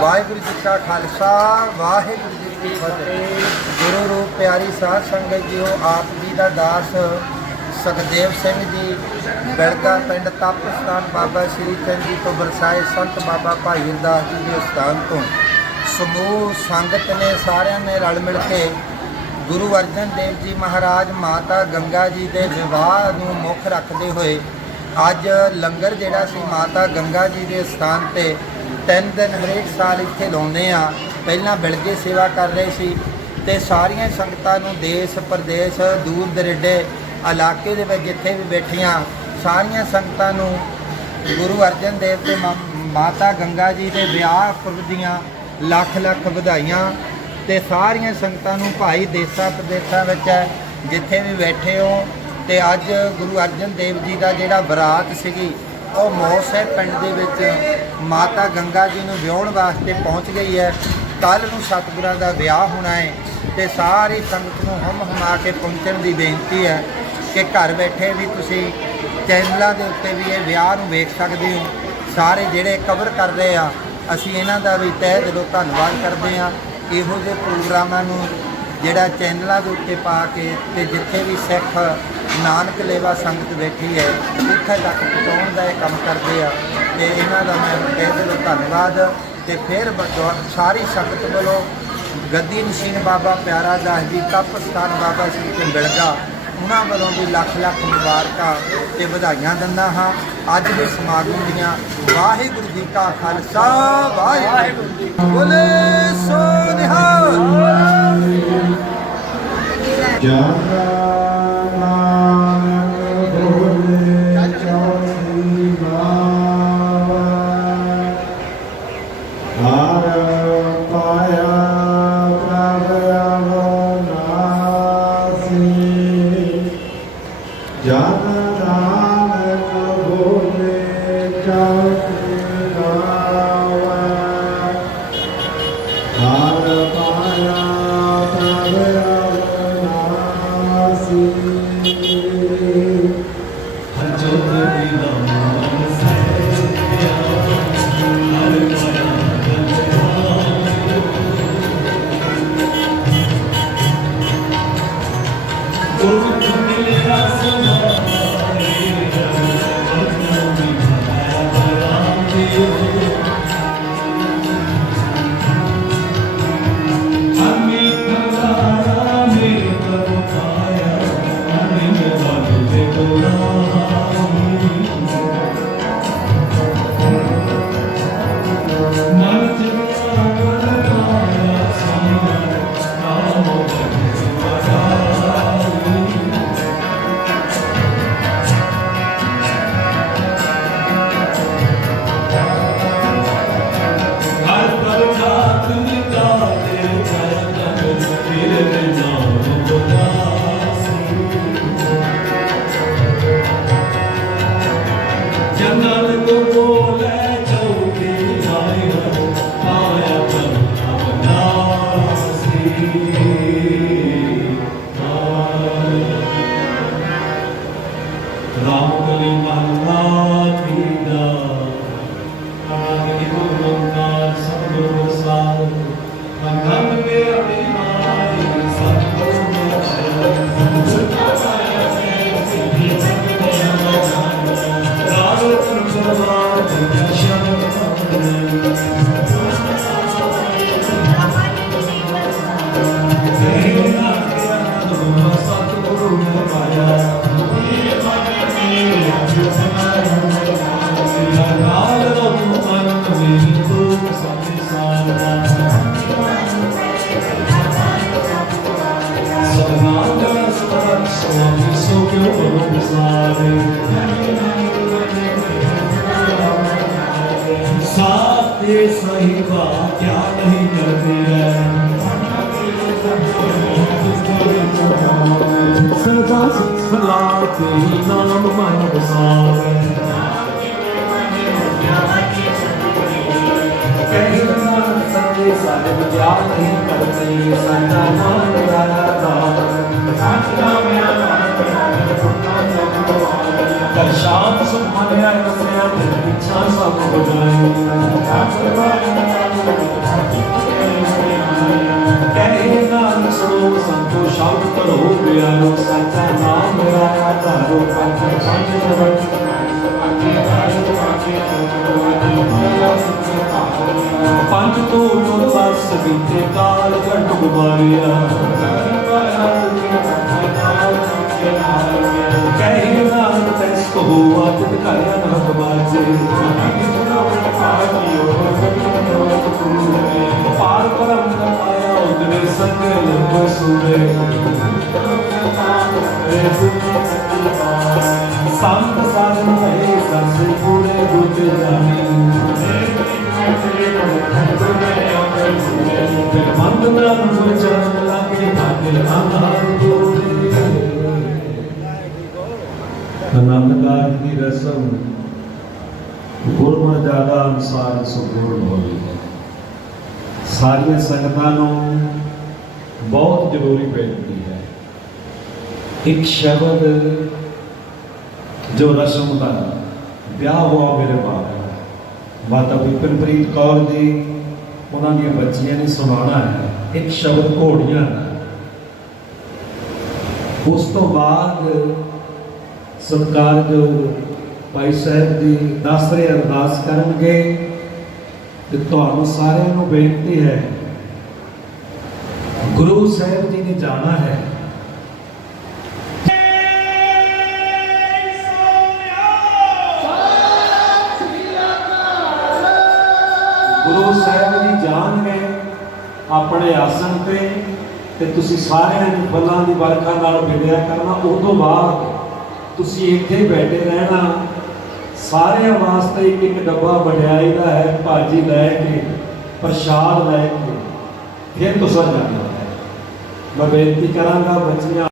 ਵਾਹਿਗੁਰੂ ਜੀ ਕਾ ਖਾਲਸਾ, ਵਾਹਿਗੁਰੂ ਜੀ ਕੀ ਫਤਿਹ। ਗੁਰੂ ਰੂਪ ਪਿਆਰੀ ਸਾਧ ਸੰਗਤ ਜੀਓ, ਆਪ ਜੀ ਦਾ ਦਾਸ ਸੁਖਦੇਵ ਸਿੰਘ ਜੀ ਬਿਲਗਾ ਪਿੰਡ ਤਪਸਥਾਨ ਬਾਬਾ ਸ਼੍ਰੀ ਚੰਦ ਜੀ ਤੋਂ ਬਰਸਾਏ ਸੰਤ ਬਾਬਾ ਭਾਈ ਅਰਦਾਸ ਜੀ ਦੇ ਸਥਾਨ ਤੋਂ। ਸਮੂਹ, ਸੰਗਤ ਨੇ ਸਾਰਿਆਂ ਨੇ ਰਲ ਮਿਲ ਕੇ ਗੁਰੂ ਅਰਜਨ ਦੇਵ ਜੀ ਮਹਾਰਾਜ, ਮਾਤਾ ਗੰਗਾ ਜੀ ਦੇ ਵਿਵਾਹ ਨੂੰ ਮੁੱਖ ਰੱਖਦੇ ਹੋਏ ਅੱਜ ਲੰਗਰ ਜਿਹੜਾ ਸੀ ਮਾਤਾ ਗੰਗਾ ਜੀ ਦੇ ਸਥਾਨ ਤੇ ਤਿੰਨ ਦਿਨ ਹਰੇਕ ਸਾਲ ਇੱਥੇ ਲਾਉਂਦੇ ਆ। ਪਹਿਲਾਂ ਬਿਲਗੇ ਸੇਵਾ ਕਰ ਰਹੇ ਸੀ ਤੇ ਸਾਰੀਆਂ ਸੰਗਤਾਂ ਨੂੰ ਦੇਸ਼, ਪ੍ਰਦੇਸ਼, ਦੂਰ ਦਰੇਡੇ, ਇਲਾਕੇ ਦੇ ਵਿੱਚ ਜਿੱਥੇ ਵੀ ਬੈਠੀਆਂ, ਸਾਰੀਆਂ ਸੰਗਤਾਂ ਨੂੰ ਗੁਰੂ ਅਰਜਨ ਦੇਵ ਤੇ ਮਾਤਾ ਗੰਗਾ ਜੀ ਦੇ ਵਿਆਹ ਪੁਰਬ ਦੀਆਂ ਲੱਖ ਲੱਖ ਵਧਾਈਆਂ ਤੇ ਸਾਰੀਆਂ ਸੰਗਤਾਂ ਨੂੰ ਭਾਈ ਦੇਸਾਂ ਪ੍ਰਦੇਸਾਂ ਵਿੱਚ ਜਿੱਥੇ ਵੀ ਬੈਠੇ ਹੋ ਤੇ ਅੱਜ ਗੁਰੂ ਅਰਜਨ ਦੇਵ ਜੀ ਦਾ ਜਿਹੜਾ ਬਰਾਤ ਸੀਗੀ ਉਹ ਮੋਸੇ ਪਿੰਡ ਦੇ ਵਿੱਚ ਮਾਤਾ ਗੰਗਾ ਜੀ ਨੂੰ ਵਿਆਹਣ ਵਾਸਤੇ ਪਹੁੰਚ ਗਈ ਹੈ। ਕੱਲ ਨੂੰ ਸਤਿਗੁਰਾਂ ਦਾ ਵਿਆਹ ਹੋਣਾ ਹੈ ਤੇ ਸਾਰੀ ਸੰਗਤ ਨੂੰ ਹਮ ਹਮਾ ਕੇ ਪਹੁੰਚਣ ਦੀ ਬੇਨਤੀ ਹੈ ਕਿ ਘਰ ਬੈਠੇ ਵੀ ਤੁਸੀਂ ਚੈਨਲਾਂ ਦੇ ਉੱਤੇ ਵੀ ਇਹ ਵਿਆਹ ਨੂੰ ਵੇਖ ਸਕਦੇ ਹੋ। ਸਾਰੇ ਜਿਹੜੇ ਕਵਰ ਕਰ ਰਹੇ ਆ, ਅਸੀਂ ਇਹਨਾਂ ਦਾ ਵੀ ਤਹਿ ਦਿਲੋਂ ਧੰਨਵਾਦ ਕਰਦੇ ਆ ਇਹੋ ਜਿਹੇ ਪ੍ਰੋਗਰਾਮਾਂ ਨੂੰ ਜਿਹੜਾ ਚੈਨਲਾਂ ਦੇ ਉੱਤੇ ਪਾ ਕੇ ਤੇ ਜਿੱਥੇ ਵੀ ਸਿੱਖ ਨਾਨਕ ਲੇਵਾ ਸੰਗਤ ਬੈਠੀ ਹੈ ਉੱਥੇ ਤੱਕ ਪਹੁੰਚਾਉਣ ਦਾ ਇਹ ਕੰਮ ਕਰਦੇ ਆ ਤੇ ਇਹਨਾਂ ਦਾ ਮੈਂ ਤਹਿ ਦਿਲੋਂ ਧੰਨਵਾਦ ਤੇ ਫਿਰ ਸਾਰੀ ਸੰਗਤ ਵੱਲੋਂ ਗੱਦੀ ਨਸ਼ੀਨ ਬਾਬਾ ਪਿਆਰਾ ਦਾਸ ਜੀ ਤਪਸਥਾਨ ਬਾਬਾ ਸ੍ਰੀ ਚੰਬੜਗਾ ਉਹਨਾਂ ਵੱਲੋਂ ਵੀ ਲੱਖ ਲੱਖ ਮੁਬਾਰਕਾਂ ਤੇ ਵਧਾਈਆਂ ਦਿੰਦਾ ਹਾਂ। ਅੱਜ ਦੇ ਸਮਾਗਮ ਦੀਆਂ ਵਾਹਿਗੁਰੂ ਜੀ ਕਾ ਖਾਲਸਾ, ਵਾਹਿਗੁਰੂ ਜੀ ਬੋਲੇ, ਸੋ ਨਿਹਾਲ। ਨਾਨਕ Father. ਰਾਮ ਕਲੀ ਮਹਲਾ ਪੀਦਾ ਆਗੇ ਸਲਾਤੇ ਨਾਮ ਮਨ ਬਸਾਵੇ ਕਹੀ ਨਾਮ ਸੰਦੇ ਨਹੀਂ ਕਰਤੇ ਸਦਾ ਨਾਮ ਰਾਇਆ ਦਾ ਸਾਚਾ ਮੇਰਾ ਨਾਮ ਕਰ ਸ਼ਾਮ ਸੁਭਾਨ ਮੇਰਾ ਰਸਿਆ ਤੇ ਇੱਛਾ ਸਭ ਹੋ ਜਾਏ ਕਹੇ ਪੰਜ ਪੰਜ ਜਗਤ ਬਸ ਬੀਤੇ ਕਾਲ ਘਟ ਗੁਬਾਰਿਆ ਦੀ ਰਸਮ ਗੁਰਮਰਜ਼ਾਦਾ ਅਨੁਸਾਰ ਸੰਪੂਰਨ ਹੋਈ ਹੈ ਸਾਰੀਆਂ ਸੰਗਤਾਂ ਨੂੰ ਬਹੁਤ ਜ਼ਰੂਰੀ ਬੇਨਤੀ ਹੈ। ਇੱਕ ਸ਼ਬਦ ਜੋ ਰਸਮ ਦਾ ਵਿਆਹ ਹੋਆ ਮੇਰੇ ਬਾਪ ਮਾਤਾ ਵਿਪਨਪ੍ਰੀਤ ਕੌਰ ਜੀ, ਉਹਨਾਂ ਦੀਆਂ ਬੱਚੀਆਂ ਨੇ ਸੁਣਾਉਣਾ ਹੈ। ਇੱਕ ਸ਼ਬਦ ਘੋੜੀਆਂ ਉਸ ਤੋਂ ਬਾਅਦ ਸਤਿਕਾਰਯੋਗ ਭਾਈ ਸਾਹਿਬ ਜੀ ਦੱਸ ਰਹੇ ਅਰਦਾਸ ਕਰਨਗੇ ਤੇ ਤੁਹਾਨੂੰ ਸਾਰਿਆਂ ਨੂੰ ਬੇਨਤੀ ਹੈ, ਗੁਰੂ ਸਾਹਿਬ ਜੀ ਨੇ ਜਾਣਾ ਹੈ। ਗੁਰੂ ਸਾਹਿਬ ਜੀ ਜਾਣਗੇ ਆਪਣੇ ਆਸਣ ਤੇ ਤੇ ਤੁਸੀਂ ਸਾਰਿਆਂ ਨੂੰ ਫੁੱਲਾਂ ਦੀ ਵਰਖਾ ਨਾਲ ਵਿਦਿਆ ਕਰਨਾ। ਉਸ ਤੋਂ ਬਾਅਦ ਤੁਸੀਂ ਇੱਥੇ ਬੈਠੇ ਰਹਿਣਾ। ਸਾਰਿਆਂ ਵਾਸਤੇ ਇੱਕ ਇੱਕ ਡੱਬਾ ਵਡਿਆਈ ਦਾ ਹੈ, ਭਾਜੀ ਲੈ ਕੇ, ਪ੍ਰਸ਼ਾਦ ਲੈ ਕੇ। ਫਿਰ ਤੁਸੀਂ ਜਾਣਾ। ਮੈਂ ਬੇਨਤੀ ਕਰਾਂਗਾ ਬੱਚੀਆਂ